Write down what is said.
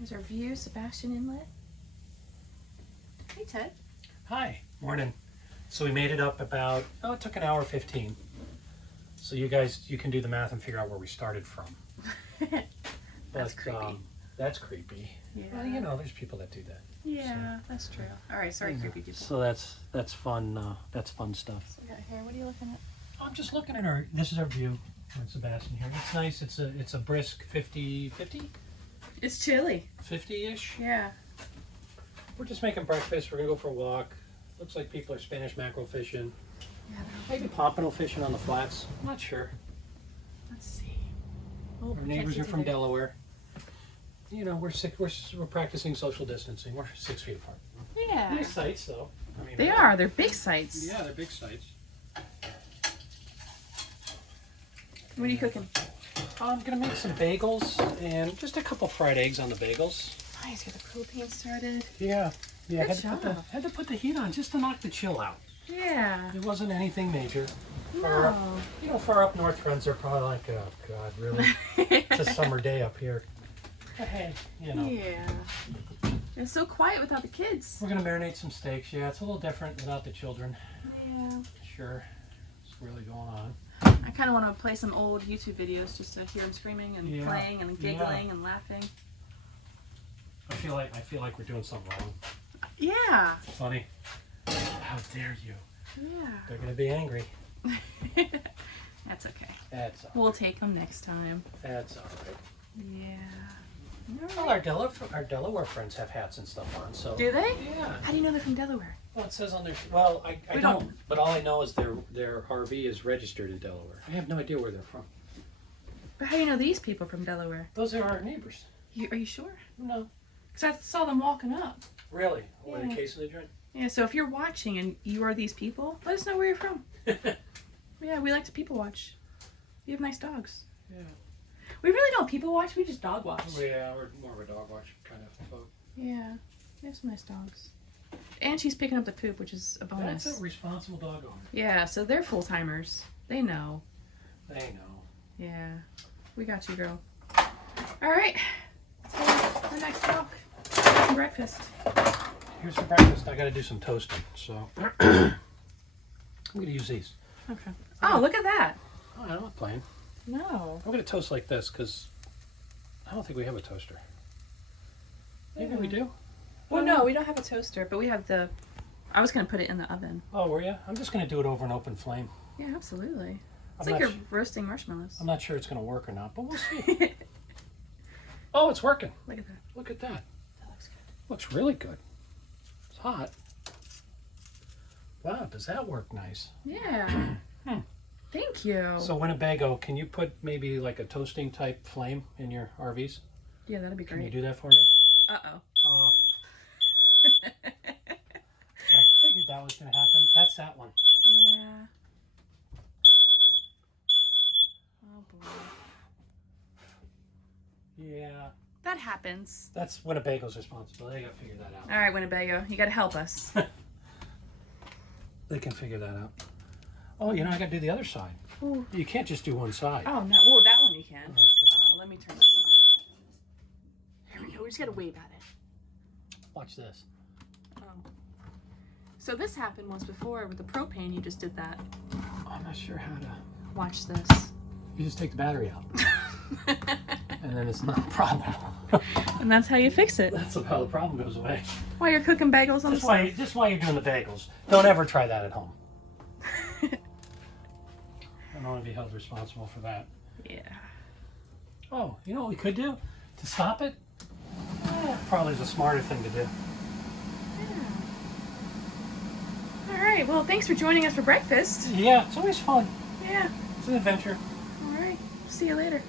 Here's our view, Sebastian Inlet. Hey, Ted. Hi, morning. So we made it up about, it took an hour 15. So you guys, you can do the math and figure out where we started from. That's creepy. That's creepy. Yeah. Well, you know, there's people that do that. Yeah, that's true. All right, sorry, creepy people. So that's fun. That's fun stuff. So we got here. What are you looking at? I'm just looking at our. This is our view on Sebastian here. It's nice. It's a brisk 50. It's chilly. 50-ish. Yeah. We're just making breakfast. We're gonna go for a walk. Looks like people are Spanish mackerel fishing. Yeah. Maybe pompano fishing on the flats. I'm not sure. Let's see. Oh, Our neighbors are from Delaware. You know, we're practicing social distancing. We're 6 feet apart. Yeah. Nice sites, though. I mean, They are. They're big sites. Yeah, they're big sites. What are you cooking? I'm gonna make some bagels and just a couple fried eggs on the bagels. Nice. Got the propane started. Yeah. Yeah. Good job. Had to put the heat on just to knock the chill out. Yeah. It wasn't anything major. No. For our up north friends, they're probably like, oh God, really? It's a summer day up here. But hey, you know. Yeah. It's so quiet without the kids. We're gonna marinate some steaks. Yeah, it's a little different without the children. Yeah. Sure. What's really going on? I kind of want to play some old YouTube videos just to hear them screaming and playing and giggling and laughing. I feel like we're doing something wrong. Yeah. Funny. How dare you? Yeah. They're gonna be angry. That's okay. That's all. We'll take them next time. That's all right. Yeah. Well, our Delaware friends have hats and stuff on. So. Do they? Yeah. How do you know they're from Delaware? Well, it says on their. Well, I don't. But all I know is their RV is registered in Delaware. I have no idea where they're from. But how do you know these people from Delaware? Those are our neighbors. Are you sure? No. Because I saw them walking up. Really? With Yeah. a case of the drink? Yeah, so if you're watching and you are these people, let us know where you're from. Yeah, we like to people watch. You have nice dogs. Yeah. We really don't people watch, we just dog watch. Yeah, we're more of a dog watch kind of folk. Yeah, we have some nice dogs. And she's picking up the poop, which is a bonus. That's a responsible dog owner. Yeah, so they're full-timers. They know. They know. Yeah. We got you, girl. All right. Let's go to the next walk. Some breakfast. Here's for breakfast. I got to do some toasting, so I'm going to use these. Okay. Oh, look at that. Oh, I'm not playing. No. I'm going to toast like this because I don't think we have a toaster. Maybe we do. Well, no, we don't have a toaster, but we have the... I was going to put it in the oven. Oh, were you? I'm just going to do it over an open flame. Yeah, absolutely. It's I'm like not you're roasting marshmallows. I'm not sure it's going to work or not, but we'll see. Oh, it's working. Look at that. Look at that. That looks good. Looks really good. It's hot. Wow, does that work nice? Yeah. Thank you. So Winnebago, can you put maybe like a toasting type flame in your RVs? Yeah, that'd be great. Can you do that for me? Uh-oh. Oh, I figured that was going to happen. That's that one. Yeah. Oh, boy. Yeah. That happens. That's Winnebago's responsibility. They got to figure that out. All right, Winnebago. You got to help us. They can figure that out. Oh, you know, I got to do the other side. Ooh. You can't just do one side. Oh, no. Whoa, that one you can. Okay. Let me turn this on. Here we go. We just got to wave at it. Watch this. Oh. So this happened once before with the propane. You just did that. I'm not sure how to. Watch this. You just take the battery out. And then it's not a problem. And that's how you fix it. That's how the problem goes away. While you're cooking bagels on the stove. Just while you're doing the bagels. Don't ever try that at home. I don't want to be held responsible for that. Yeah. Oh, you know what we could do to stop it? Probably the smarter thing to do. Yeah. All right. Well, thanks for joining us for breakfast. Yeah, it's always fun. Yeah. It's an adventure. All right. See you later.